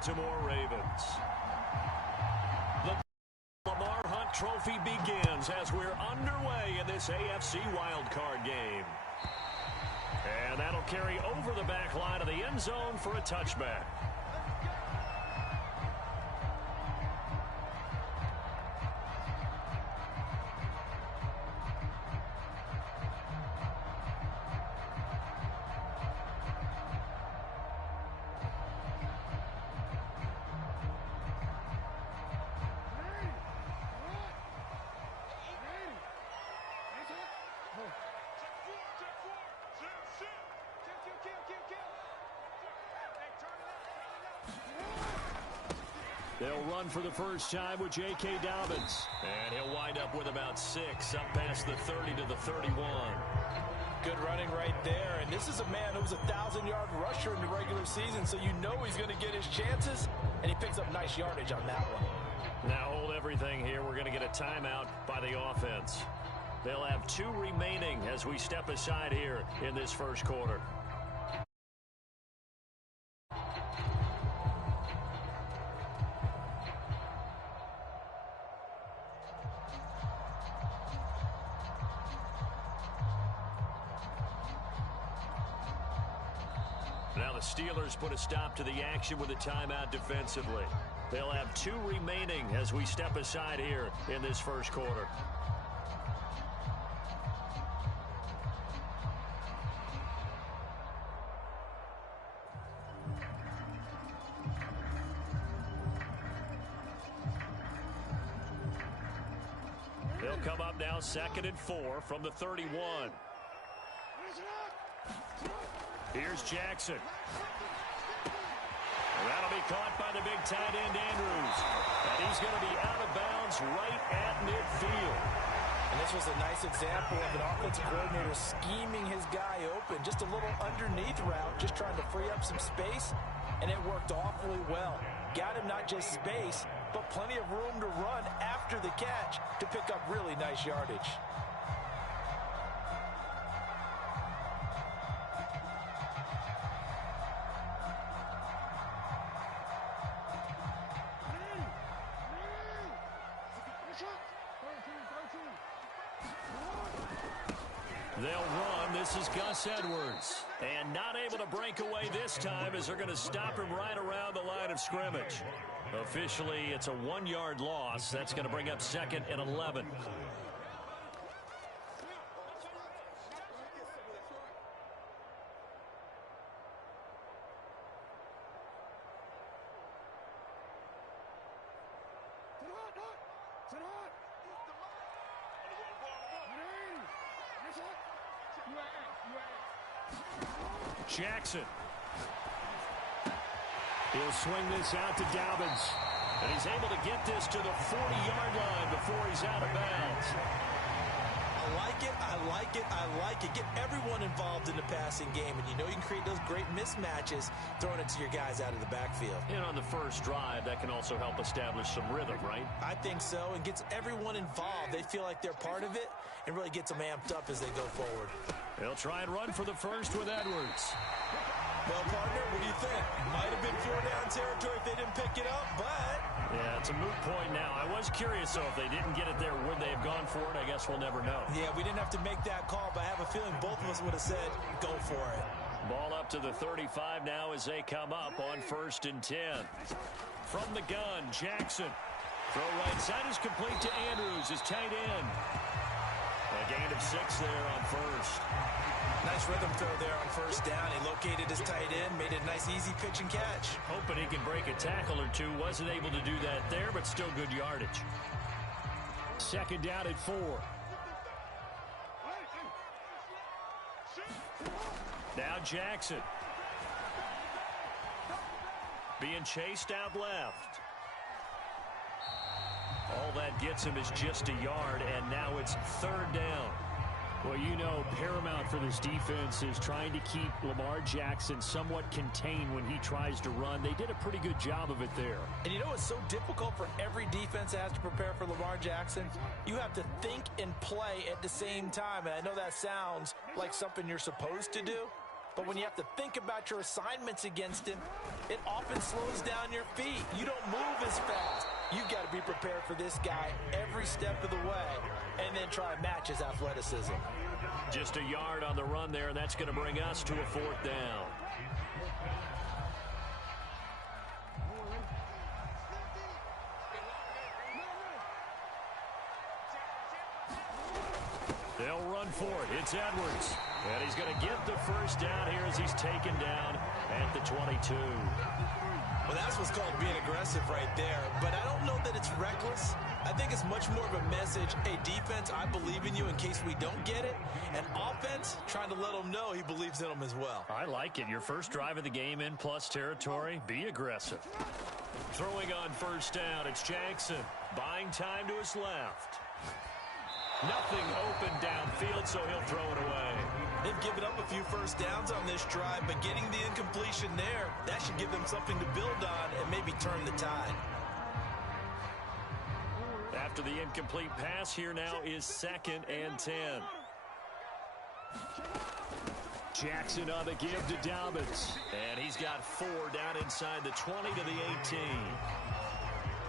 Baltimore Ravens. The Lamar Hunt Trophy begins as we're underway in this AFC Wildcard game. And that'll carry over the back line of the end zone for a touchback. They'll run for the first time with J.K. Dobbins. And he'll wind up with about 6 up past the 30 to the 31. Good running right there. And this is a man who was a 1,000-yard rusher in the regular season, so you know he's going to get his chances, and he picks up nice yardage on that one. Now hold everything here. We're going to get a timeout by the offense. They'll have 2 remaining as we step aside here in this first quarter. Now the Steelers put a stop to the action with a timeout defensively. They'll have 2 remaining as we step aside here in this first quarter. They'll come up now 2nd and 4 from the 31. Here's Jackson. And that'll be caught by the big tight end, Andrews. And he's going to be out of bounds right at midfield. And this was a nice example of an offensive coordinator scheming his guy open. Just a little underneath route, just trying to free up some space. And it worked awfully well. Got him not just space, but plenty of room to run after the catch to pick up really nice yardage. They'll run. This is Gus Edwards. And not able to break away this time as they're going to stop him right around the line of scrimmage. Officially, it's a 1-yard loss. That's going to bring up 2nd and 11. Jackson. He'll swing this out to Dobbins. And he's able to get this to the 40-yard line before he's out of bounds. I like it, I like it, I like it. Get everyone involved in the passing game. And you know you can create those great mismatches throwing it to your guys out of the backfield. And on the first drive, that can also help establish some rhythm, right? I think so. And gets everyone involved. They feel like they're part of it and really gets them amped up as they go forward. They'll try and run for the first with Edwards. Well, partner, what do you think? Might have been 4-down territory if they didn't pick it up, but... Yeah, it's a moot point now. I was curious, though, if they didn't get it there, would they have gone for it? I guess we'll never know. Yeah, we didn't have to make that call, but I have a feeling both of us would have said, go for it. Ball up to the 35 now as they come up on 1st and 10. From the gun, Jackson. Throw right side is complete to Andrews, his tight end. A gain of 6 there on first. Nice rhythm throw there on 1st down. He located his tight end, made it a nice easy pitch and catch. Hoping he can break a tackle or 2. Wasn't able to do that there, but still good yardage. 2nd down at 4. Now Jackson. Being chased out left. All that gets him is just a yard, and now it's 3rd down. Well, you know, paramount for this defense is trying to keep Lamar Jackson somewhat contained when he tries to run. They did a pretty good job of it there. And you know it's so difficult for every defense that has to prepare for Lamar Jackson? You have to think and play at the same time. And I know that sounds like something you're supposed to do, But when you have to think about your assignments against him, it often slows down your feet. You don't move as fast. You've got to be prepared for this guy every step of the way and then try and match his athleticism. Just a yard on the run there, and that's going to bring us to a 4th down. They'll run for it. It's Edwards. And he's going to get the first down here as he's taken down at the 22. Well, that's what's called being aggressive right there. But I don't know that it's reckless. I think it's much more of a message. Hey, defense, I believe in you in case we don't get it. And offense, trying to let him know he believes in them as well. I like it. Your first drive of the game in plus territory. Be aggressive. Throwing on first down, it's Jackson. Buying time to his left. Nothing open downfield, so he'll throw it away. They've given up a few first downs on this drive, but getting the incompletion there, that should give them something to build on and maybe turn the tide. After the incomplete pass, here now is 2nd and 10. Jackson on the give to Dobbins. And he's got 4 down inside the 20 to the 18.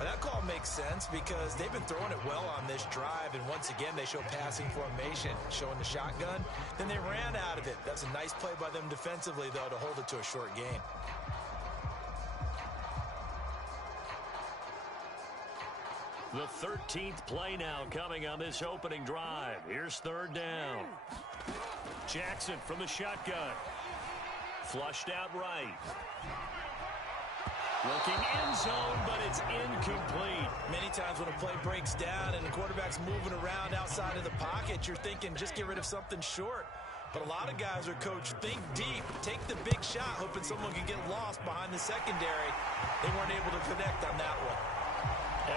That call makes sense because they've been throwing it well on this drive, and once again they show passing formation, showing the shotgun. Then they ran out of it. That's a nice play by them defensively, though, to hold it to a short gain. The 13th play now coming on this opening drive. Here's 3rd down. Jackson from the shotgun. Flushed out right. Looking end zone, but it's incomplete. Many times when a play breaks down and the quarterback's moving around outside of the pocket, you're thinking just get rid of something short. But a lot of guys are coached, think deep, take the big shot, hoping someone can get lost behind the secondary. They weren't able to connect on that one.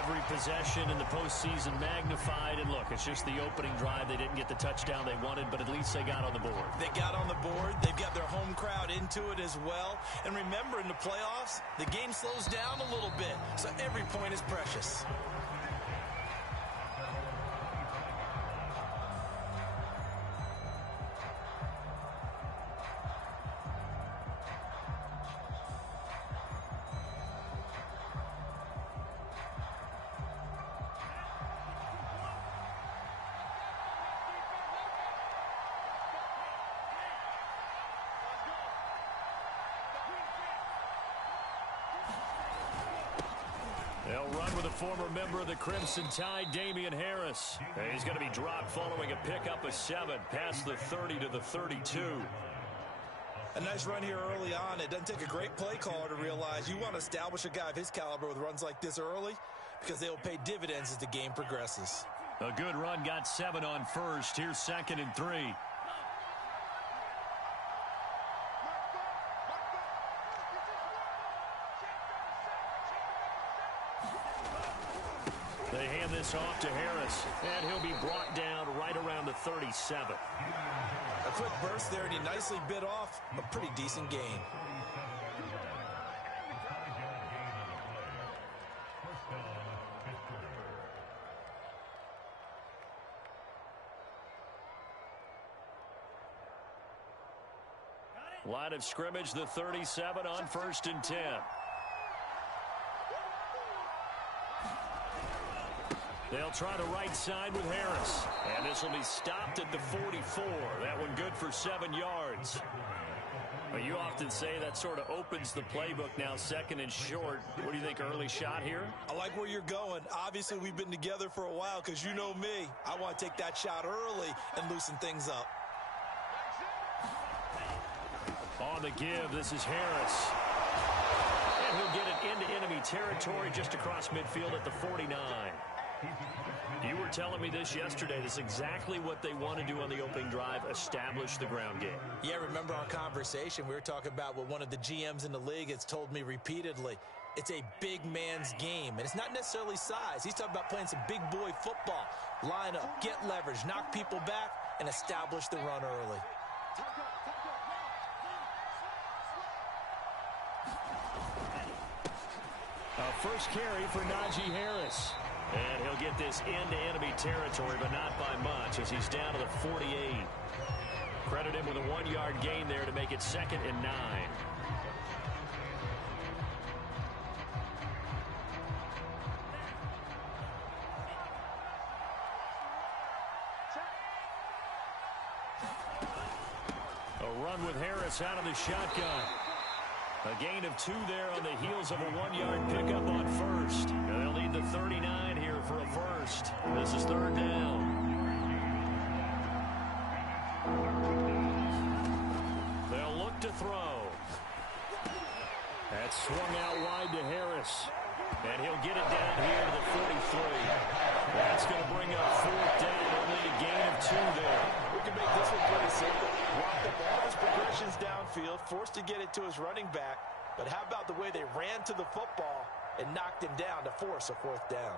Every possession in the postseason magnified, and look, it's just the opening drive. They didn't get the touchdown they wanted, but at least they got on the board. They got on the board. They've got their home crowd into it as well. And remember, in the playoffs, the game slows down a little bit, so every point is precious. They'll run with a former member of the Crimson Tide, Damian Harris. And he's going to be dropped following a pickup of 7 past the 30 to the 32. A nice run here early on. It doesn't take a great play caller to realize you want to establish a guy of his caliber with runs like this early because they will pay dividends as the game progresses. A good run, got 7 on first. Here's 2nd and 3. They hand this off to Harris, and he'll be brought down right around the 37. A quick burst there, and he nicely bit off a pretty decent gain. Line of scrimmage, the 37 on 1st and 10. They'll try the right side with Harris. And this will be stopped at the 44. That one good for 7 yards. Well, you often say that sort of opens the playbook now, 2nd and short. What do you think, early shot here? I like where you're going. Obviously, we've been together for a while because you know me. I want to take that shot early and loosen things up. On the give, this is Harris. And he'll get it into enemy territory just across midfield at the 49. You were telling me this yesterday. This is exactly what they want to do on the opening drive, establish the ground game. Yeah, remember our conversation? We were talking about what one of the GMs in the league has told me repeatedly. It's a big man's game, and it's not necessarily size. He's talking about playing some big boy football. Line up, get leverage, knock people back, and establish the run early. First carry for Najee Harris. And he'll get this into enemy territory, but not by much as he's down to the 48. Credit him with a 1-yard gain there to make it 2nd and 9. A run with Harris out of the shotgun. A gain of 2 there on the heels of a 1-yard pickup on first. And they'll need the 39 here for a first. This is 3rd down. They'll look to throw. That's swung out wide to Harris. And he'll get it down here to the 43. That's going to bring up 4th down. Only a gain of 2 there. We can make this one pretty simple. Walked up all his progressions downfield, forced to get it to his running back. But how about the way they ran to the football and knocked him down to force a 4th down?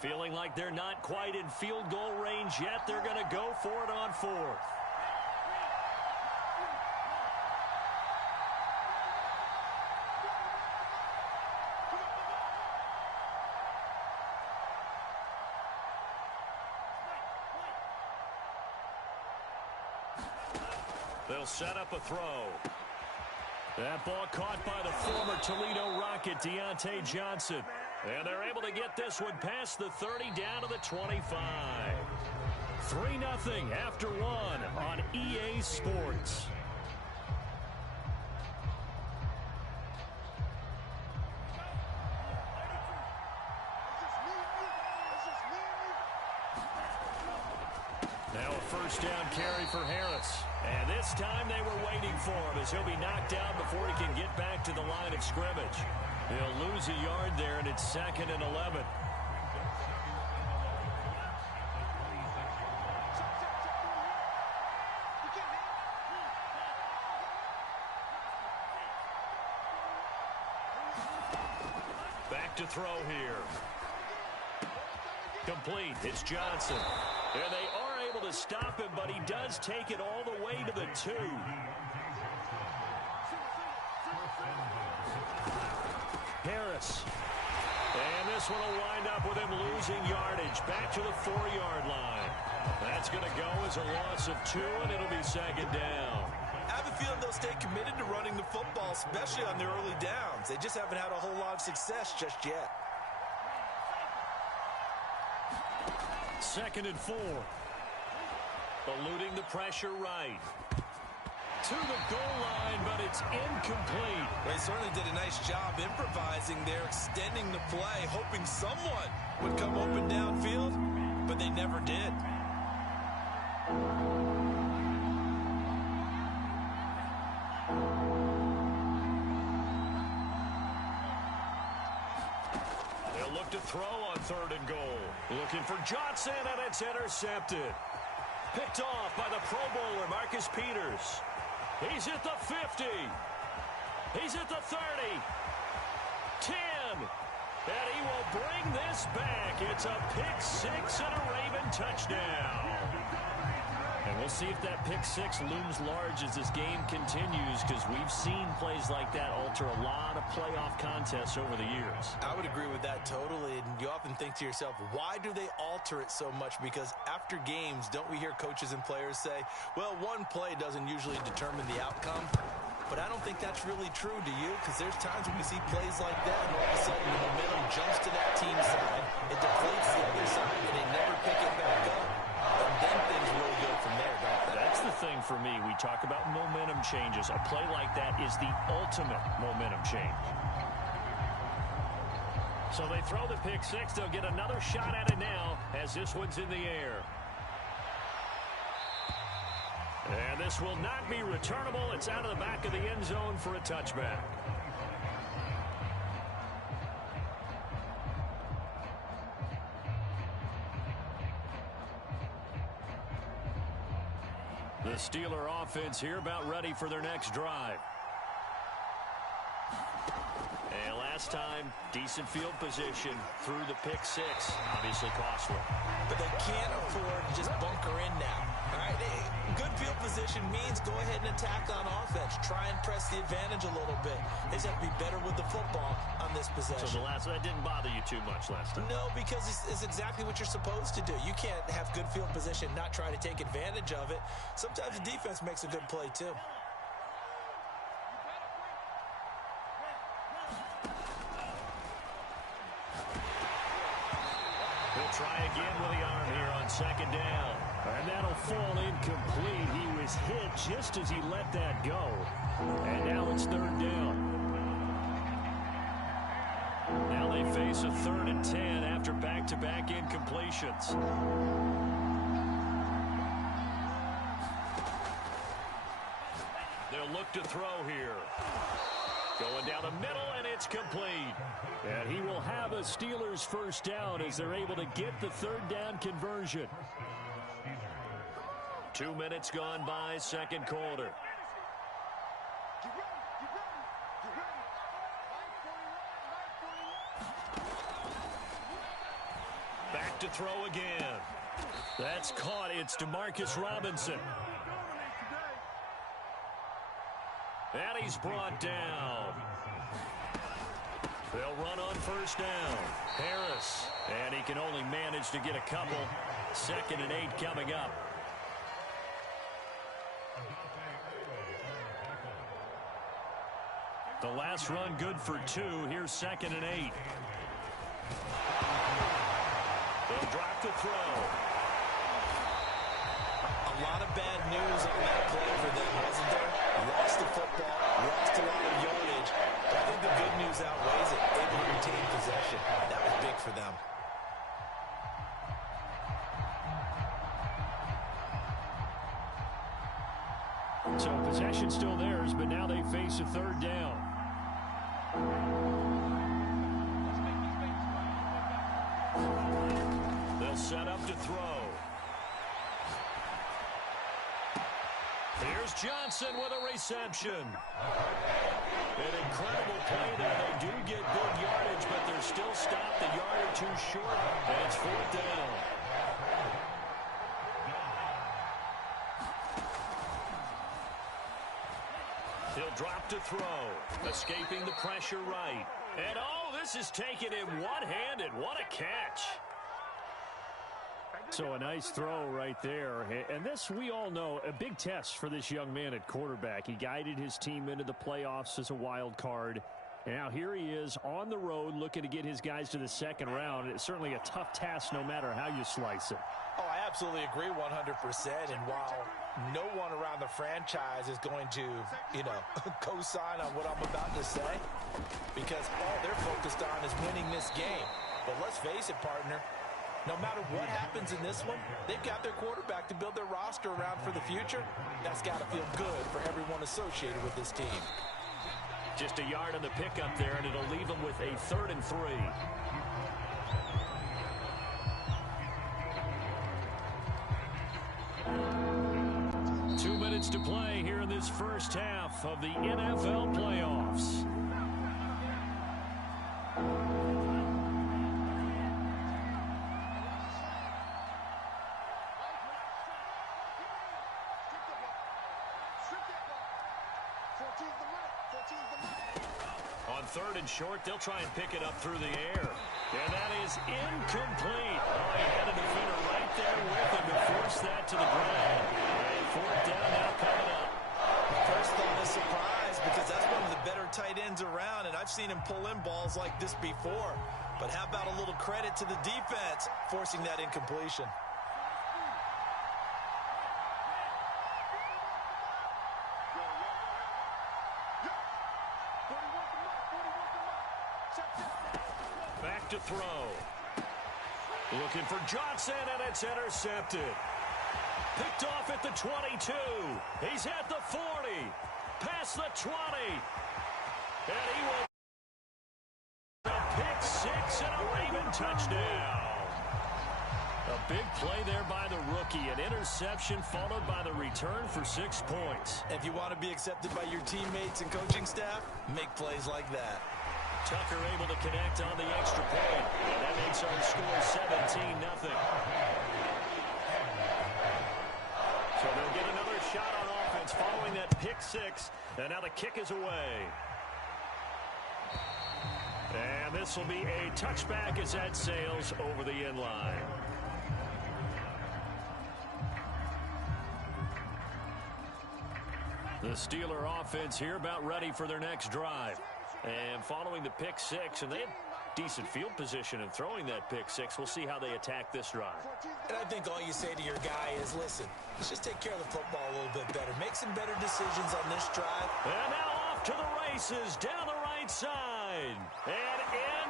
Feeling like they're not quite in field goal range yet. They're going to go for it on 4th. They'll set up a throw. That ball caught by the former Toledo Rocket, Deontay Johnson. And they're able to get this one past the 30 down to the 25. 3-0 after 1 on EA Sports. Now a 1st down carry for Harris. And this time they were waiting for him as he'll be knocked down before he can get back to the line of scrimmage. He'll lose a yard there, and it's 2nd and 11. Back to throw here. Complete. It's Johnson. And they are able to stop him, but he does take it all the way to the 2. Harris. And this one will wind up with him losing yardage back to the 4-yard line. That's going to go as a loss of 2, and it'll be 2nd down. I have a feeling they'll stay committed to running the football, especially on their early downs. They just haven't had a whole lot of success just yet. 2nd and 4. Eluding the pressure right. To the goal line, but it's incomplete. They certainly did a nice job improvising there, extending the play, hoping someone would come open downfield, but they never did. They'll look to throw on 3rd and goal. Looking for Johnson, and it's intercepted. Picked off by the Pro Bowler, Marcus Peters. He's at the 50. He's at the 30. 10. And he will bring this back. It's a pick-6 and a Raven touchdown. And we'll see if that pick-6 looms large as this game continues, because we've seen plays like that alter a lot of playoff contests over the years. I would agree with that totally. And you often think to yourself, why do they alter it so much? Because after games, don't we hear coaches and players say, well, one play doesn't usually determine the outcome? But I don't think that's really true, do you? Because there's times when we see plays like that, and all of a sudden the momentum jumps to that team's side. It deflates the other side, and they never pick it back up. And then things really go from there, don't they? That's the thing for me. We talk about momentum changes. A play like that is the ultimate momentum change. So they throw the pick-6. They'll get another shot at it now as this one's in the air. And this will not be returnable. It's out of the back of the end zone for a touchback. The Steeler offense here about ready for their next drive. And last time, decent field position through the pick six. Obviously costly. But they can't afford to just bunker in now. All right, good field position means go ahead and attack on offense. Try and press the advantage a little bit. They just have to be better with the football on this possession. So that didn't bother you too much last time? No, because it's exactly what you're supposed to do. You can't have good field position, not try to take advantage of it. Sometimes the defense makes a good play too. He'll try again with the arm here on second down. And that'll fall incomplete. He was hit just as he let that go. And now it's third down. Now they face a 3rd and 10 after back-to-back incompletions. They'll look to throw here. Going down the middle, and it's complete. And he will have a Steelers first down as they're able to get the 3rd down conversion. 2 minutes gone by, second quarter. Back to throw again. That's caught. It's DeMarcus Robinson. And he's brought down. They'll run on first down. Harris. And he can only manage to get a couple. 2nd and 8 coming up. The last run good for 2. Here's 2nd and 8. They'll drop the throw. A lot of bad news on that play for them, wasn't there? Lost the football, lost a lot of yardage. But I think the good news outweighs it. Able to retain possession. That was big for them. So possession still theirs, but now they face a 3rd down. They'll set up to throw. Here's Johnson with a reception. An incredible play there. They do get big yardage, but they're still stopped a yard or 2 short, and it's 4th down. He'll drop to throw. Escaping the pressure right. And, oh, this is taken in one-handed. What a catch. So a nice throw right there. And this, we all know, a big test for this young man at quarterback. He guided his team into the playoffs as a wild card. And now here he is on the road looking to get his guys to the 2nd round. It's certainly a tough task no matter how you slice it. Oh, I absolutely agree 100%. And while no one around the franchise is going to, co-sign on what I'm about to say, because all they're focused on is winning this game. But let's face it, partner, no matter what happens in this one, they've got their quarterback to build their roster around for the future. That's got to feel good for everyone associated with this team. Just a yard on the pickup there, and it'll leave them with a 3rd and 3. To play here in this first half of the NFL playoffs. On 3rd and short, they'll try and pick it up through the air. And that is incomplete. Oh, he had a defender right there with him to force that to the ground. 4th down now coming up. First thought is surprise because that's one of the better tight ends around, and I've seen him pull in balls like this before. But how about a little credit to the defense forcing that incompletion? Back to throw. Looking for Johnson, and it's intercepted. Picked off at the 22. He's at the 40. Past the 20. And he will. A pick six and a Raven touchdown. A big play there by the rookie. An interception followed by the return for 6 points. If you want to be accepted by your teammates and coaching staff, make plays like that. Tucker able to connect on the extra point. And that makes our score 17-0. So they'll get another shot on offense following that pick six. And now the kick is away. And this will be a touchback as that sails over the end line. The Steeler offense here about ready for their next drive. And following the pick six, and they had decent field position in throwing that pick six. We'll see how they attack this drive. And I think all you say to your guy is, listen, let's just take care of the football a little bit better. Make some better decisions on this drive. And now off to the races down the right side. And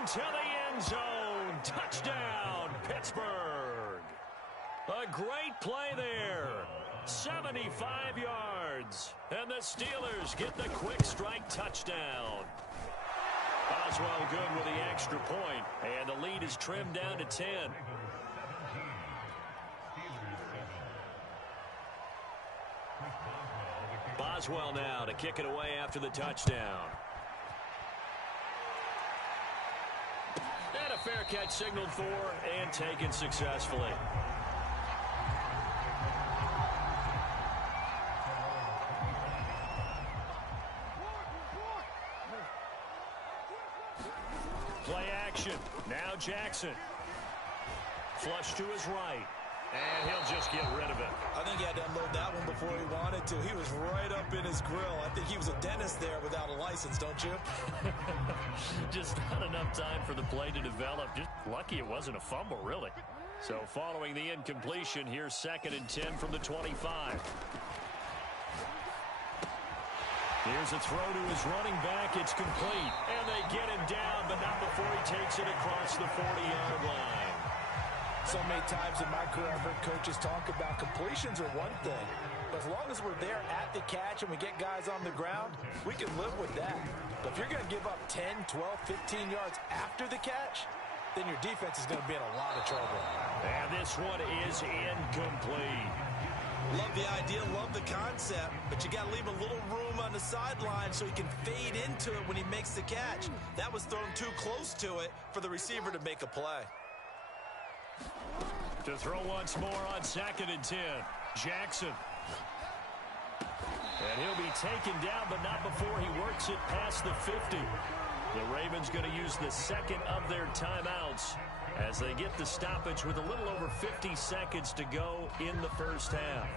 into the end zone. Touchdown, Pittsburgh. A great play there. 75 yards. And the Steelers get the quick strike touchdown. Boswell good with the extra point. And the lead is trimmed down to 10. Boswell now to kick it away after the touchdown. And a fair catch signaled for and taken successfully. Play action. Now Jackson. Flush to his right. And he'll just get rid of it. I think he had to unload that one before he wanted to. He was right up in his grill. I think he was a dentist there without a license, don't you? Just not enough time for the play to develop. Just lucky it wasn't a fumble, really. So following the incompletion, here's 2nd and 10 from the 25. Here's a throw to his running back. It's complete. And they get him down, but not before he takes it across the 40-yard line. So many times in my career, I've heard coaches talk about completions are one thing. But as long as we're there at the catch and we get guys on the ground, we can live with that. But if you're going to give up 10, 12, 15 yards after the catch, then your defense is going to be in a lot of trouble. And this one is incomplete. Love the idea, love the concept, but you got to leave a little room on the sideline so he can fade into it when he makes the catch. That was thrown too close to it for the receiver to make a play. To throw once more on 2nd and 10. Jackson. And he'll be taken down, but not before he works it past the 50. The Ravens going to use the second of their timeouts as they get the stoppage with a little over 50 seconds to go in the first half.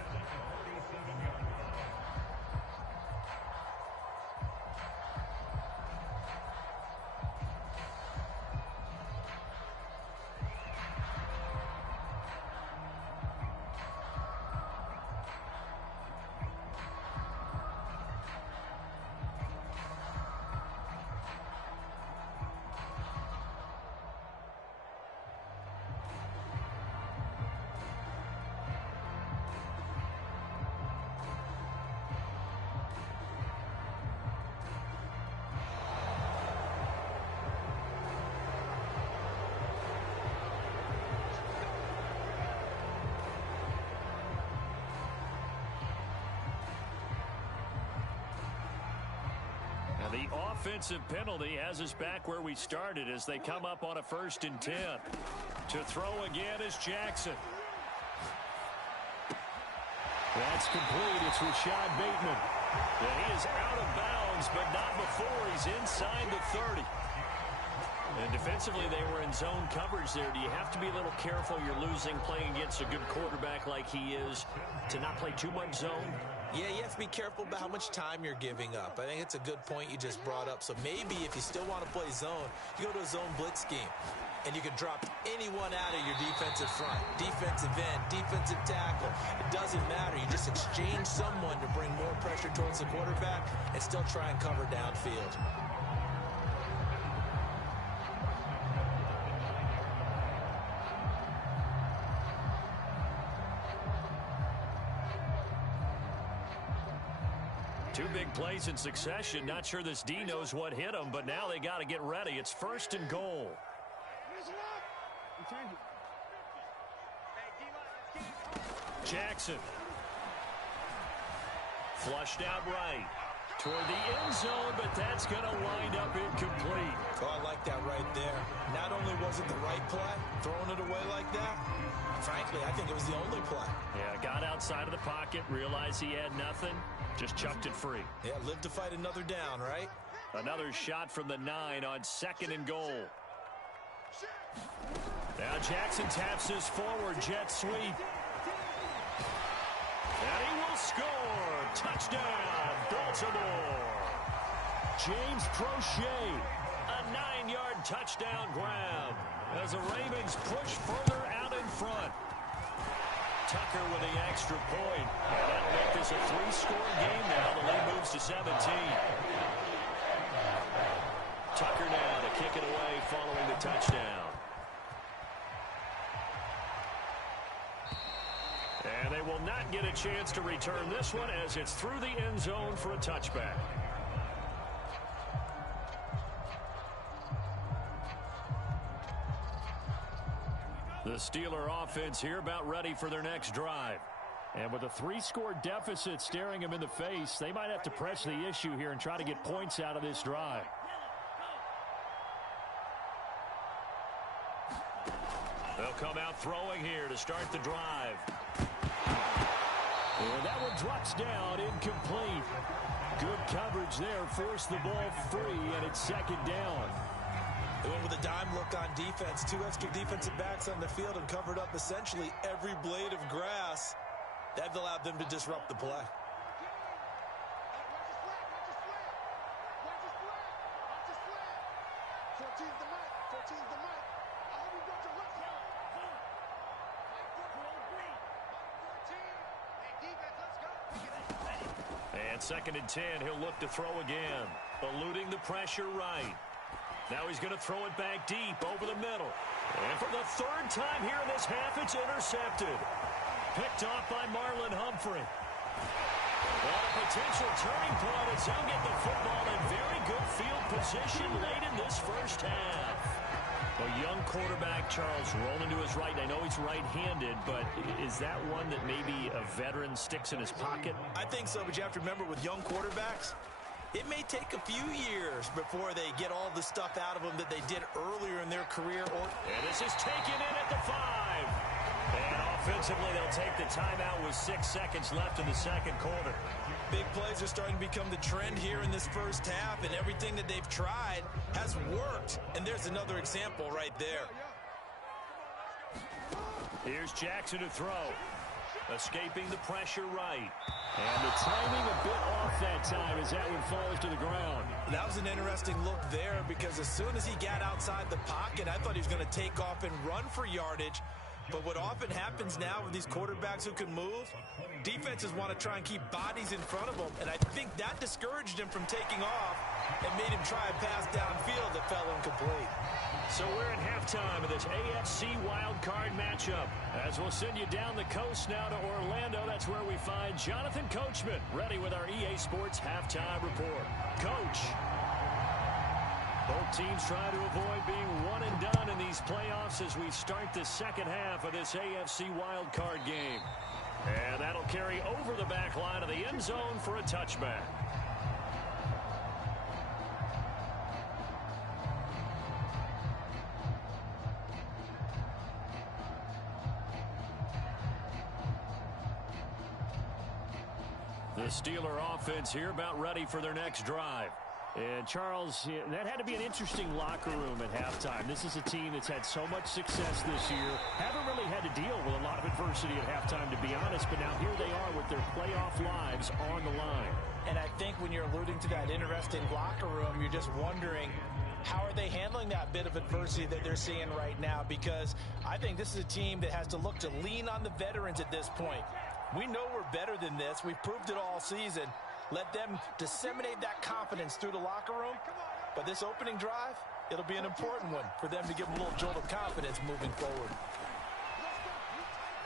The offensive penalty has us back where we started as they come up on a 1st and 10. To throw again is Jackson. That's complete. It's Rashad Bateman. And he is out of bounds, but not before he's inside the 30. And defensively, they were in zone coverage there. Do you have to be a little careful? You're losing playing against a good quarterback like he is to not play too much zone? Yeah, you have to be careful about how much time you're giving up. I think it's a good point you just brought up. So maybe if you still want to play zone, you go to a zone blitz scheme. And you can drop anyone out of your defensive front. Defensive end, defensive tackle. It doesn't matter. You just exchange someone to bring more pressure towards the quarterback and still try and cover downfield. Two big plays in succession. Not sure this D knows what hit him, but now they got to get ready. It's 1st and goal. Jackson. Flushed out right. Toward the end zone, but that's going to wind up incomplete. Oh, I like that right there. Not only was it the right play, throwing it away like that, frankly, I think it was the only play. Yeah, got outside of the pocket, realized he had nothing, just chucked it free. Yeah, live to fight another down, right? Another shot from the 9 on 2nd and goal. Now Jackson taps his forward jet sweep. And he will score. Touchdown, Baltimore. James Prochet, a 9-yard touchdown grab as the Ravens push further out in front. Tucker with the extra point. And that'll make this a 3-score game now. The lead moves to 17. Tucker now to kick it away following the touchdown. And they will not get a chance to return this one as it's through the end zone for a touchback. The Steeler offense here about ready for their next drive. And with a 3-score deficit staring them in the face, they might have to press the issue here and try to get points out of this drive. They'll come out throwing here to start the drive. And that one drops down, incomplete. Good coverage there, forced the ball free, and it's 2nd down. They went with a dime look on defense. 2 extra defensive backs on the field and covered up essentially every blade of grass. That allowed them to disrupt the play. And 2nd and 10, he'll look to throw again. Eluding the pressure right. Now he's going to throw it back deep over the middle. And for the 3rd time here in this half, it's intercepted. Picked off by Marlon Humphrey. Well, a potential turning point as they'll get the football in very good field position late in this first half. A young quarterback, Charles, rolling to his right. I know he's right-handed, but is that one that maybe a veteran sticks in his pocket? I think so, but you have to remember with young quarterbacks, it may take a few years before they get all the stuff out of them that they did earlier in their career. And this is taken in at the 5. And offensively, they'll take the timeout with 6 seconds left in the 2nd quarter. Big plays are starting to become the trend here in this first half, and everything that they've tried has worked. And there's another example right there. Here's Jackson to throw. Escaping the pressure right. And the timing a bit off that time as that one falls to the ground. That was an interesting look there because as soon as he got outside the pocket, I thought he was going to take off and run for yardage. But what often happens now with these quarterbacks who can move, defenses want to try and keep bodies in front of them. And I think that discouraged him from taking off and made him try a pass downfield that fell incomplete. So we're at halftime of this AFC Wildcard matchup. As we'll send you down the coast now to Orlando, that's where we find Jonathan Coachman, ready with our EA Sports Halftime Report. Coach. Both teams try to avoid being one and done in these playoffs as we start the 2nd half of this AFC Wildcard game. And that'll carry over the back line of the end zone for a touchback. The Steeler offense here about ready for their next drive. And, Charles, that had to be an interesting locker room at halftime. This is a team that's had so much success this year. Haven't really had to deal with a lot of adversity at halftime, to be honest. But now here they are with their playoff lives on the line. And I think when you're alluding to that interesting locker room, you're just wondering, how are they handling that bit of adversity that they're seeing right now? Because I think this is a team that has to look to lean on the veterans at this point. We know we're better than this. We've proved it all season. Let them disseminate that confidence through the locker room. But this opening drive, it'll be an important one for them to give them a little jolt of confidence moving forward.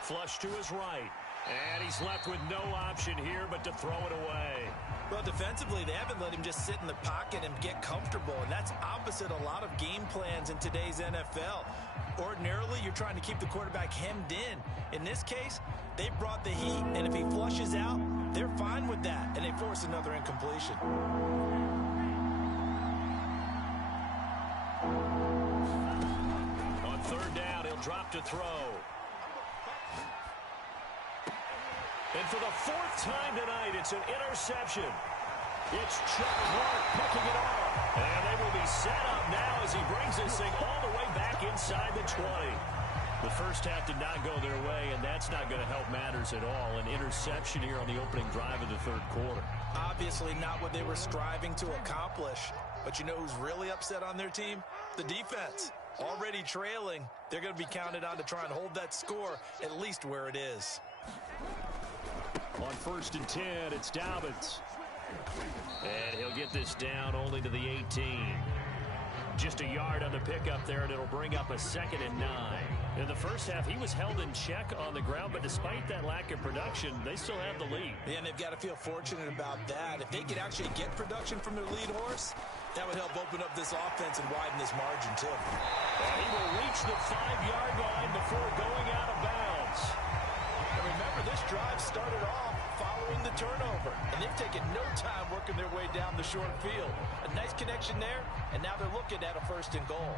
Flush to his right. And he's left with no option here but to throw it away. Well, defensively, they haven't let him just sit in the pocket and get comfortable, and that's opposite a lot of game plans in today's NFL. Ordinarily, you're trying to keep the quarterback hemmed in. In this case, they brought the heat, and if he flushes out, they're fine with that, and they force another incompletion. On third down, he'll drop to throw. And for the fourth time tonight, it's an interception. It's Chuck Clark picking it off. And they will be set up now as he brings this thing all the way back inside the 20. The first half did not go their way, and that's not going to help matters at all. An interception here on the opening drive of the third quarter. Obviously not what they were striving to accomplish. But you know who's really upset on their team? The defense. Already trailing, they're going to be counted on to try and hold that score at least where it is. On first and 10, it's Dobbins. And he'll get this down only to the 18. Just a yard on the pickup there, and it'll bring up a 2nd and 9. In the first half, he was held in check on the ground, but despite that lack of production, they still have the lead. Yeah, and they've got to feel fortunate about that. If they could actually get production from their lead horse, that would help open up this offense and widen this margin, too. And he will reach the 5-yard line before going out of bounds. And remember, this drive started off following the turnover, and they've taken no time working their way down the short field. A nice connection there, and now they're looking at a 1st and goal.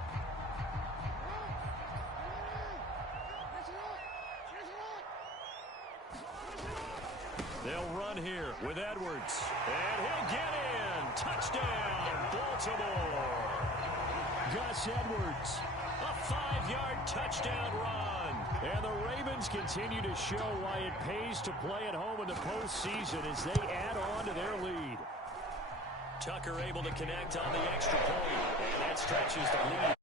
They'll run here with Edwards, and he'll get in. Touchdown, Baltimore. Gus Edwards, a 5-yard touchdown run. And the Ravens continue to show why it pays to play at home in the postseason as they add on to their lead. Tucker able to connect on the extra point, and that stretches the lead.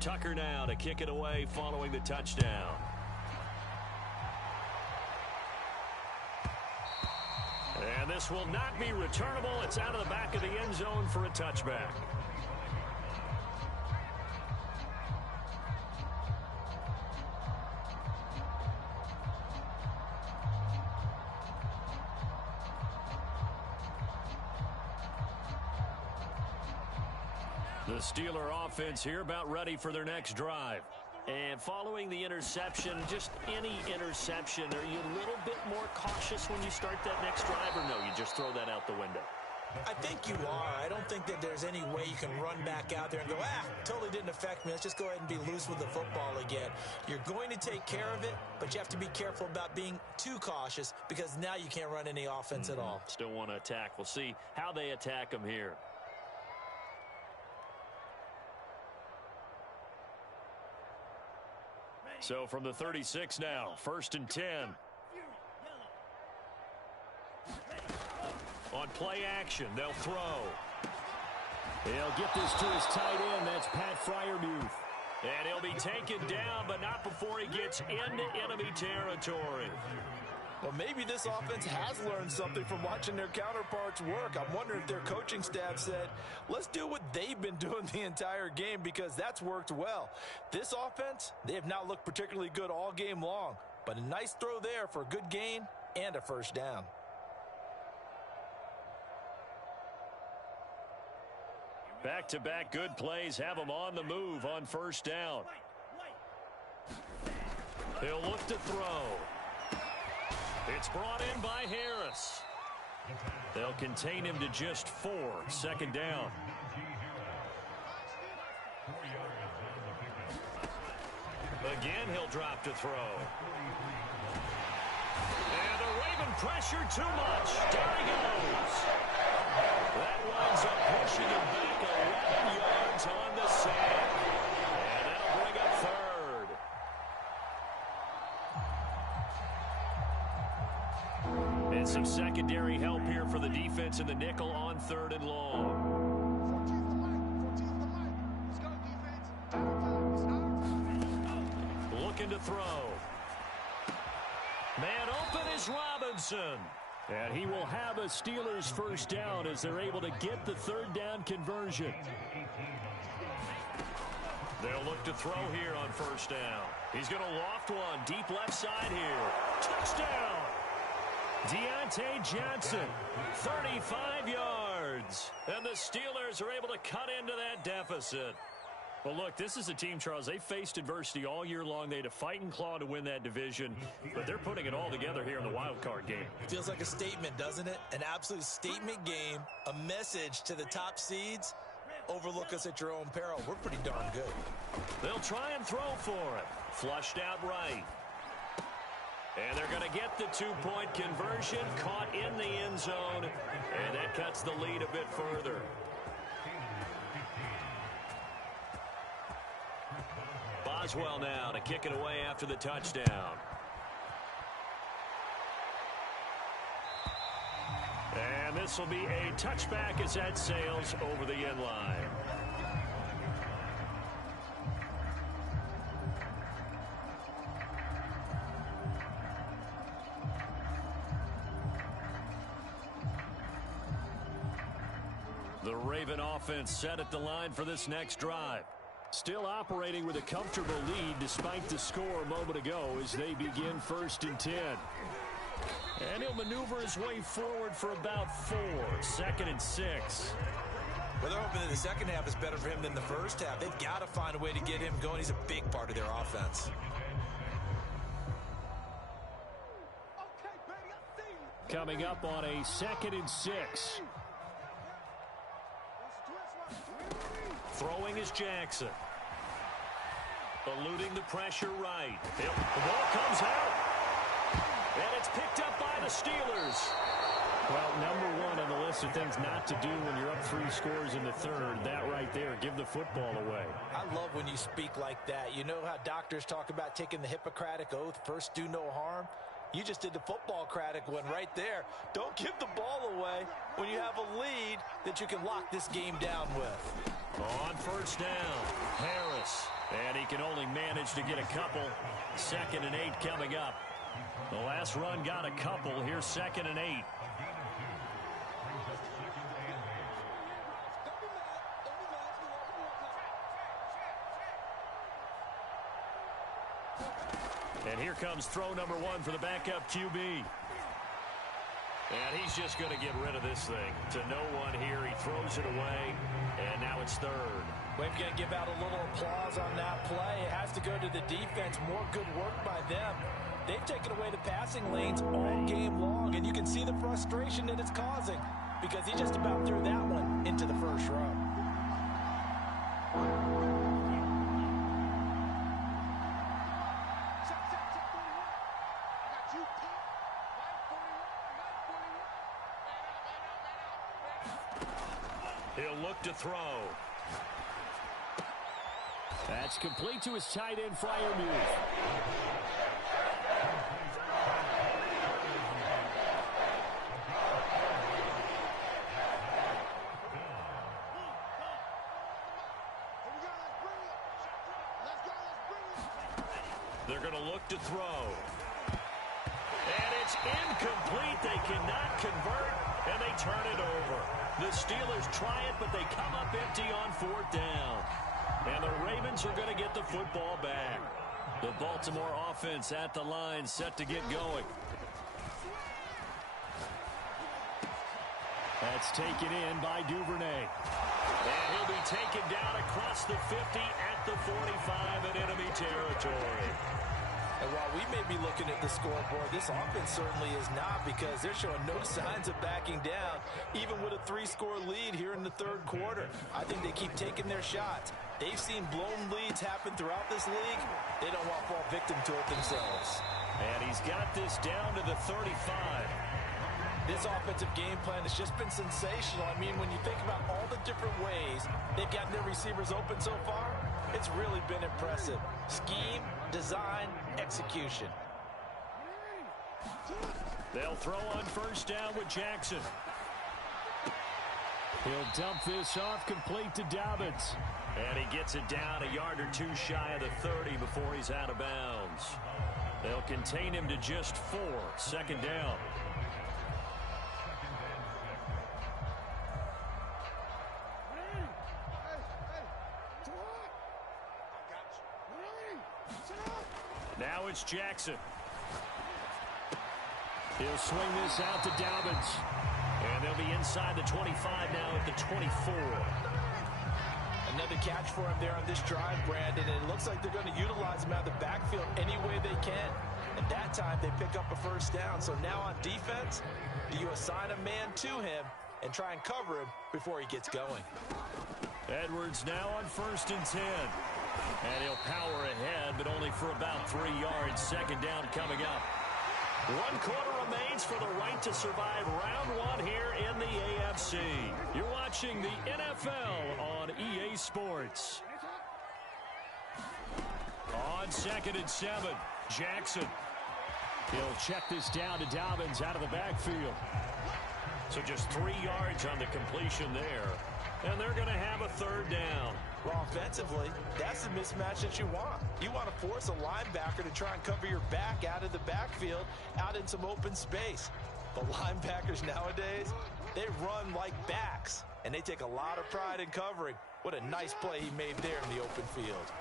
Tucker now to kick it away following the touchdown. And this will not be returnable. It's out of the back of the end zone for a touchback. The Steeler offense here about ready for their next drive. And following the interception, just any interception, are you a little bit more cautious when you start that next drive, or no, you just throw that out the window? I think you are. I don't think that there's any way you can run back out there and go, totally didn't affect me. Let's just go ahead and be loose with the football again. You're going to take care of it, but you have to be careful about being too cautious because now you can't run any offense at all. Still want to attack. We'll see how they attack them here. So from the 36 now, 1st and 10. On play action, they'll throw. He'll get this to his tight end. That's Pat Freiermuth. And he'll be taken down, but not before he gets into enemy territory. Well, maybe this offense has learned something from watching their counterparts work. I'm wondering if their coaching staff said, let's do what they've been doing the entire game because that's worked well. This offense, they have not looked particularly good all game long, but a nice throw there for a good gain and a 1st down. Back-to-back good plays have them on the move on 1st down. He'll look to throw. It's brought in by Harris. They'll contain him to just 4. 2nd down. Again, he'll drop to throw. And the Raven pressure too much. Down he goes. That winds up pushing him back 11 yards on the sack. And that'll bring up 3rd. And some secondary help here for the defense in the nickel on 3rd and long. Looking to throw. Man open is Robinson. And he will have a Steelers first down as they're able to get the third down conversion. They'll look to throw here on first down. He's going to loft one deep left side here. Touchdown! Deontay Johnson, 35 yards. And the Steelers are able to cut into that deficit. Well, look, this is a team, Charles, they faced adversity all year long. They had to fight and claw to win that division, but they're putting it all together here in the wild card game. Feels like a statement, doesn't it? An absolute statement game, a message to the top seeds. Overlook us at your own peril. We're pretty darn good. They'll try and throw for it. Flushed out right. And they're going to get the two-point conversion, caught in the end zone, and that cuts the lead a bit further. Boswell now to kick it away after the touchdown. And this will be a touchback as that sails over the end line. The Raven offense set at the line for this next drive. Still operating with a comfortable lead despite the score a moment ago as they begin 1st and 10. And he'll maneuver his way forward for about 4. 2nd and 6. Well, they're hoping that the second half is better for him than the first half. They've got to find a way to get him going. He's a big part of their offense. Coming up on a 2nd and 6. Throwing is Jackson. Eluding the pressure right. The ball comes out. And it's picked up by the Steelers. Well, number one on the list of things not to do when you're up 3 scores in the third. That right there, give the football away. I love when you speak like that. You know how doctors talk about taking the Hippocratic Oath, first do no harm? You just did the football-cratic one right there. Don't give the ball away when you have a lead that you can lock this game down with. On first down, Harris. And he can only manage to get a couple. 2nd and 8 coming up. The last run got a couple. Here's 2nd and 8. And here comes throw number 1 for the backup QB. And he's just going to get rid of this thing. To no one here. He throws it away. And now it's 3rd. We're going to give out a little applause on that play. It has to go to the defense. More good work by them. They've taken away the passing lanes all game long. And you can see the frustration that it's causing. Because he just about threw that one into the first row. He'll look to throw. That's complete to his tight end Freiermuth. They're going to look to throw. And it's incomplete. They cannot convert, and they turn it over. The Steelers try it, but they come up empty on 4th down. And the Ravens are going to get the football back. The Baltimore offense at the line, set to get going. That's taken in by Duvernay. And he'll be taken down across the 50 at the 45 in enemy territory. And while we may be looking at the scoreboard, this offense certainly is not, because they're showing no signs of backing down, even with a 3-score lead here in the 3rd quarter. I think they keep taking their shots. They've seen blown leads happen throughout this league. They don't want to fall victim to it themselves. And he's got this down to the 35. This offensive game plan has just been sensational. I mean, when you think about all the different ways they've gotten their receivers open so far, it's really been impressive. Scheme, design, execution. They'll throw on first down with Jackson. He'll dump this off complete to Dobbins. And he gets it down a yard or 2 shy of the 30 before he's out of bounds. They'll contain him to just 4. Second down. Now it's Jackson. He'll swing this out to Dobbins. And they'll be inside the 25 now at the 24. Another catch for him there on this drive, Brandon, and it looks like they're going to utilize him out of the backfield any way they can. And that time they pick up a first down. So now on defense, do you assign a man to him and try and cover him before he gets going? Edwards now on 1st and 10. And he'll power ahead, but only for about 3 yards. Second down coming up. 1 quarter remains for the right to survive round 1 here in the AFC. You're watching the NFL on EA Sports. On 2nd and 7, Jackson. He'll check this down to Dobbins out of the backfield. So just 3 yards on the completion there. And they're going to have a 3rd down. Well, offensively, that's the mismatch that you want. You want to force a linebacker to try and cover your back out of the backfield, out in some open space. The linebackers nowadays, they run like backs, and they take a lot of pride in covering. What a nice play he made there in the open field.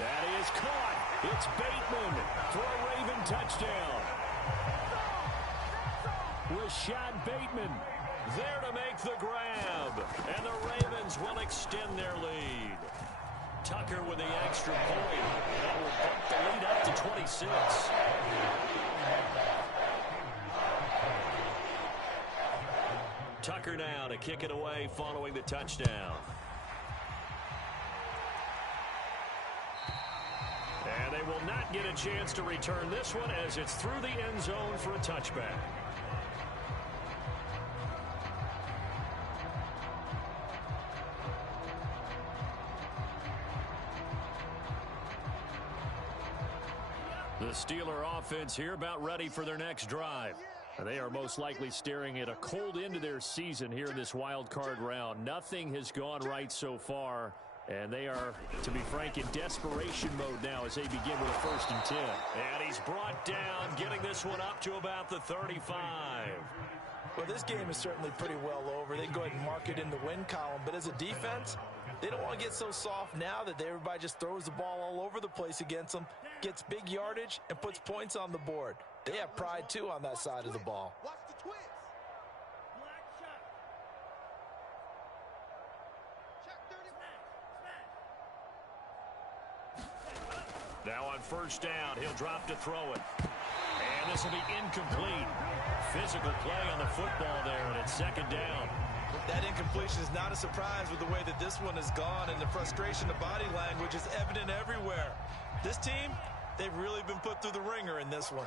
That is caught. It's Bateman for a Raven touchdown. Rashad Bateman there to make the grab. And the Ravens will extend their lead. Tucker with the extra point. That will bump the lead up to 26. Tucker now to kick it away following the touchdown. And they will not get a chance to return this one as it's through the end zone for a touchback. The Steeler offense here about ready for their next drive. They are most likely staring at a cold end to their season here in this wild card round. Nothing has gone right so far, and they are, to be frank, in desperation mode now as they begin with a 1st and 10. And he's brought down, getting this one up to about the 35. Well, this game is certainly pretty well over. They can go ahead and mark it in the win column, but as a defense, they don't want to get so soft now that everybody just throws the ball all over the place against them, gets big yardage, and puts points on the board. They have pride, too, on that side of the ball. Watch the twist. Black shot. Check 30. Now on 1st down, he'll drop to throw it. And this will be incomplete. Physical play on the football there, and it's 2nd down. That incompletion is not a surprise with the way that this one has gone, and the frustration of body language is evident everywhere. This team, they've really been put through the ringer in this one.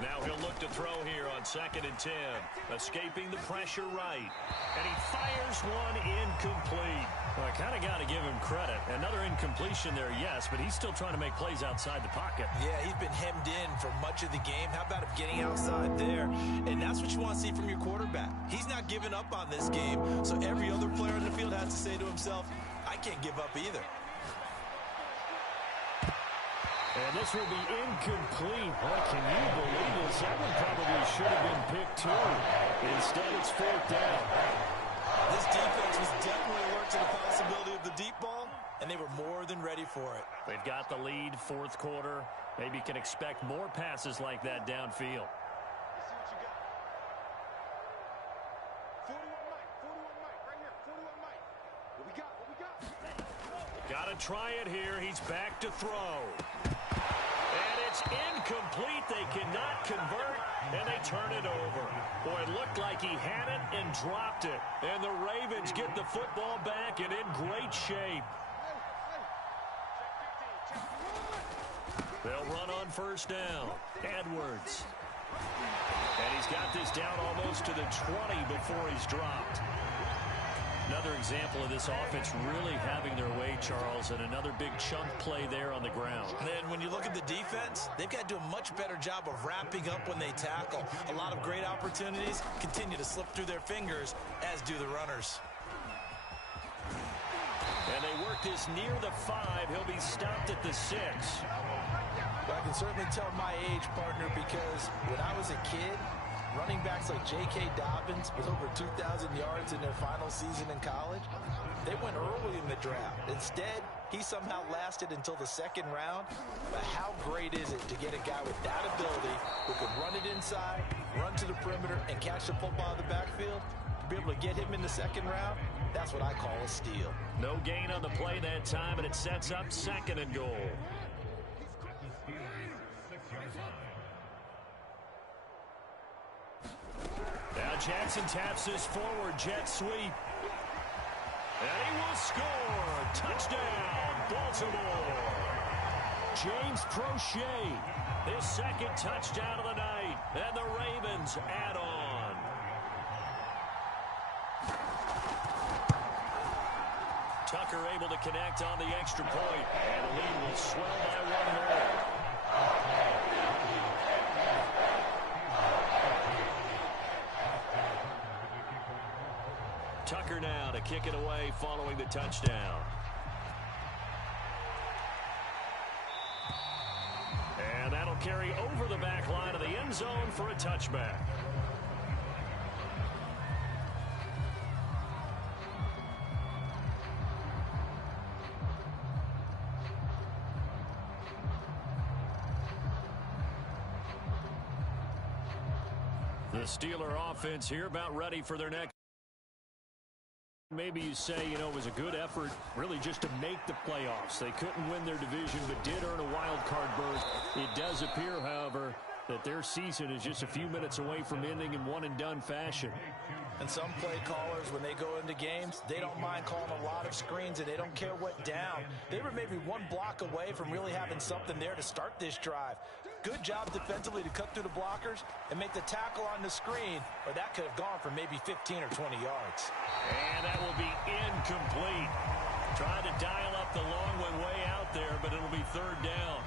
Now he'll look to throw here on 2nd and 10. Escaping the pressure right. And he fires one incomplete. Well, I kind of got to give him credit. Another incompletion there, yes, but he's still trying to make plays outside the pocket. Yeah, he's been hemmed in for much of the game. How about him getting outside there? And that's what you want to see from your quarterback. He's not giving up on this game, so every other player on the field has to say to himself, I can't give up either. And this will be incomplete. Boy, can you believe this? That one probably should have been picked too. Instead, it's 4th down. This defense was definitely alert to the possibility of the deep ball, and they were more than ready for it. They've got the lead, 4th quarter. Maybe can expect more passes like that downfield. Let's see what you got. 41 Mike. 41 Mike. Right here. 41 Mike. What we got? What we got? Got to try it here. He's back to throw. And it's incomplete. They cannot convert, and they turn it over. Boy, it looked like he had it and dropped it. And the Ravens get the football back and in great shape. They'll run on 1st down. Edwards. And he's got this down almost to the 20 before he's dropped. Another example of this offense really having their way, Charles, and another big chunk play there on the ground. And then when you look at the defense, they've got to do a much better job of wrapping up when they tackle. A lot of great opportunities continue to slip through their fingers, as do the runners. And they work make this near the 5. He'll be stopped at the 6. Well, I can certainly tell my age, partner, because when I was a kid, running backs like J.K. Dobbins with over 2,000 yards in their final season in college, they went early in the draft. Instead, he somehow lasted until the 2nd round. But how great is it to get a guy with that ability who can run it inside, run to the perimeter, and catch the football in the backfield? To be able to get him in the 2nd round, that's what I call a steal. No gain on the play that time, and it sets up 2nd and goal. Now Jackson taps this forward jet sweep. And he will score. Touchdown, Baltimore. James Prochet, his 2nd touchdown of the night. And the Ravens add on. Tucker able to connect on the extra point. And the lead will swell by 1 more. Tucker now to kick it away following the touchdown. And that'll carry over the back line of the end zone for a touchback. The Steeler offense here about ready for their next. Maybe you say, you know, it was a good effort really just to make the playoffs. They couldn't win their division but did earn a wild card berth. It does appear, however, that their season is just a few minutes away from ending in one-and-done fashion. And some play callers, when they go into games, they don't mind calling a lot of screens, and they don't care what down. They were maybe 1 block away from really having something there to start this drive. Good job defensively to cut through the blockers and make the tackle on the screen, or that could have gone for maybe 15 or 20 yards. And that will be incomplete. Trying to dial up the long one way out there, but it'll be 3rd down.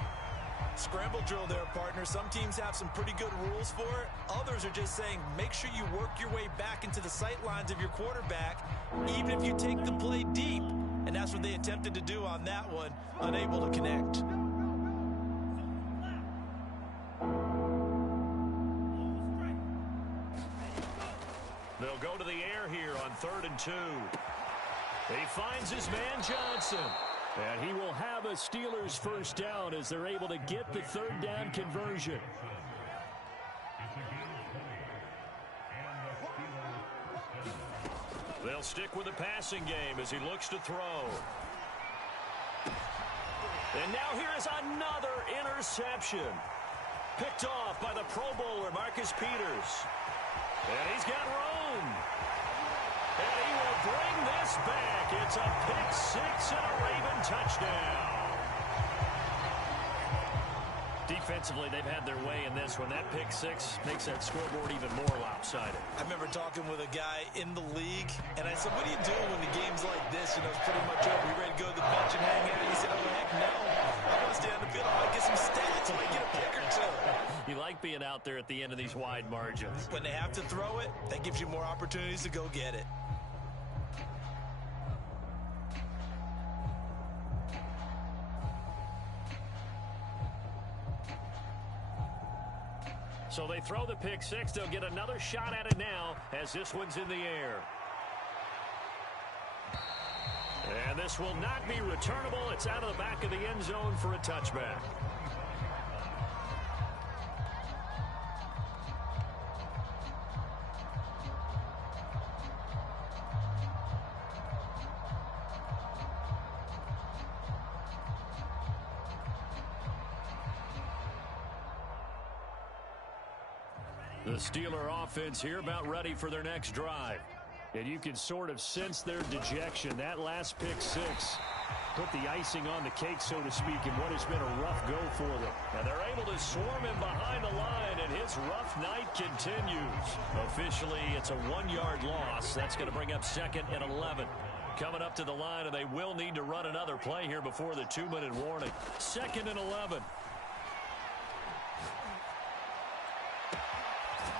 Scramble drill there, partner. Some teams have some pretty good rules for it. Others are just saying make sure you work your way back into the sight lines of your quarterback, even if you take the play deep. And that's what they attempted to do on that one, unable to connect. They'll go to the air here on 3rd and 2. He finds his man Johnson. And he will have a Steelers 1st down as they're able to get the 3rd down conversion. They'll stick with the passing game as he looks to throw. And now here is another interception. Picked off by the Pro Bowler, Marcus Peters. And he's got room. And he will bring this back. It's a pick-6 and a Raven touchdown. Defensively, they've had their way in this one. That pick-6 makes that scoreboard even more lopsided. I remember talking with a guy in the league, and I said, what are you doing when the game's like this? You know, it's pretty much over. You ready to go to the bench and hang out? He said, oh, heck no. I want to stay on the field. I might get some stats. I might get a pick or two. You like being out there at the end of these wide margins. When they have to throw it, that gives you more opportunities to go get it. So they throw the pick-6. They'll get another shot at it now as this one's in the air. And this will not be returnable. It's out of the back of the end zone for a touchback. The Steeler offense here about ready for their next drive. And you can sort of sense their dejection. That last pick-6 put the icing on the cake, so to speak, in what has been a rough go for them. And they're able to swarm him behind the line, and his rough night continues. Officially, it's a 1-yard loss. That's going to bring up 2nd and 11. Coming up to the line, and they will need to run another play here before the 2-minute warning. 2nd and 11.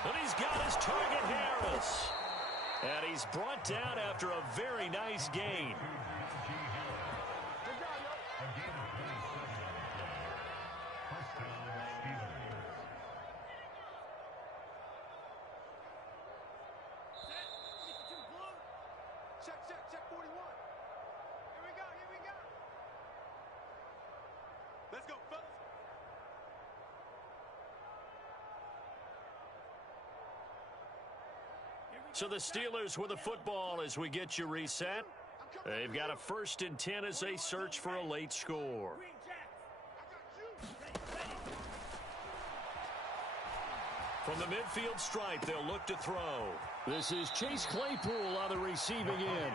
And he's got his target, Harris. And he's brought down after a very nice gain. So the Steelers with the football as we get you reset. They've got a 1st and 10 as they search for a late score. From the midfield stripe, they'll look to throw. This is Chase Claypool on the receiving end.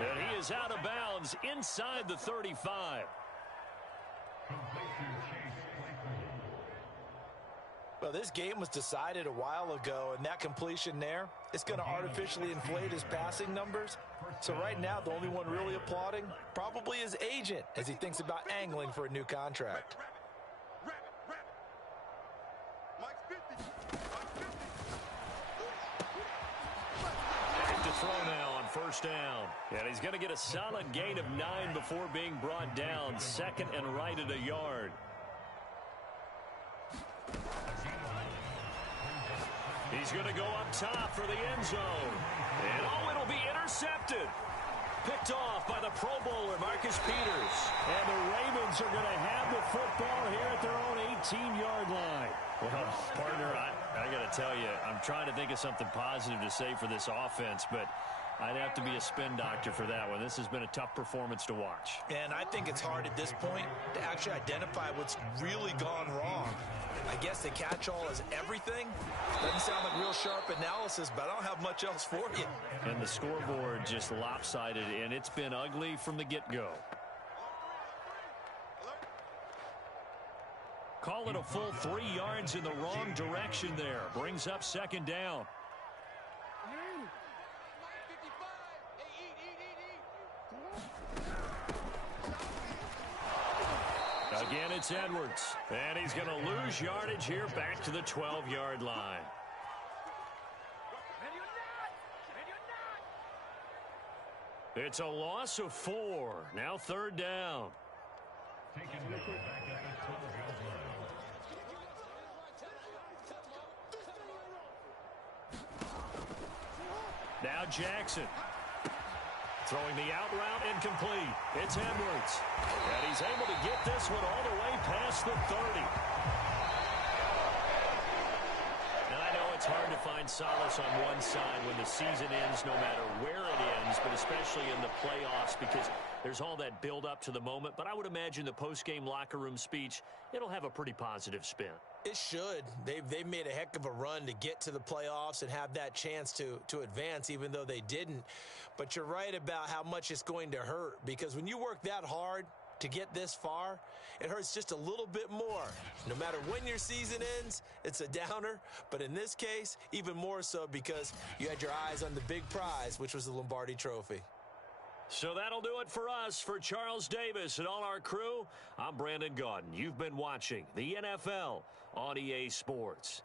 And he is out of bounds inside the 35. Well, this game was decided a while ago, and that completion there, it's going to artificially inflate his passing numbers. So right now, the only one really applauding probably his agent as he thinks about angling for a new contract. Back to throw now on 1st down. And he's going to get a solid gain of 9 before being brought down. 2nd and right at a yard. He's going to go up top for the end zone. And it'll be intercepted. Picked off by the Pro Bowler, Marcus Peters. And the Ravens are going to have the football here at their own 18-yard line. Well, partner, I got to tell you, I'm trying to think of something positive to say for this offense, but I'd have to be a spin doctor for that one. This has been a tough performance to watch. And I think it's hard at this point to actually identify what's really gone wrong. I guess the catch-all is everything. Doesn't sound like real sharp analysis, but I don't have much else for you. And the scoreboard just lopsided, and it's been ugly from the get-go. Call it a full 3 yards in the wrong direction there. Brings up 2nd down. Again, it's Edwards. And he's going to lose yardage here back to the 12-yard line. It's a loss of 4. Now 3rd down. Now Jackson. Throwing the out route incomplete. It's Edwards. And he's able to get this one all the way past the 30. And I know it's hard to find solace on one side when the season ends, no matter where it ends, but especially in the playoffs, because there's all that build up to the moment. But I would imagine the post-game locker room speech, it'll have a pretty positive spin. It should. They've made a heck of a run to get to the playoffs and have that chance to advance, even though they didn't. But you're right about how much it's going to hurt, because when you work that hard to get this far, it hurts just a little bit more. No matter when your season ends, it's a downer. But in this case, even more so because you had your eyes on the big prize, which was the Lombardi Trophy. So that'll do it for us. For Charles Davis and all our crew, I'm Brandon Gaudin. You've been watching the NFL on EA Sports.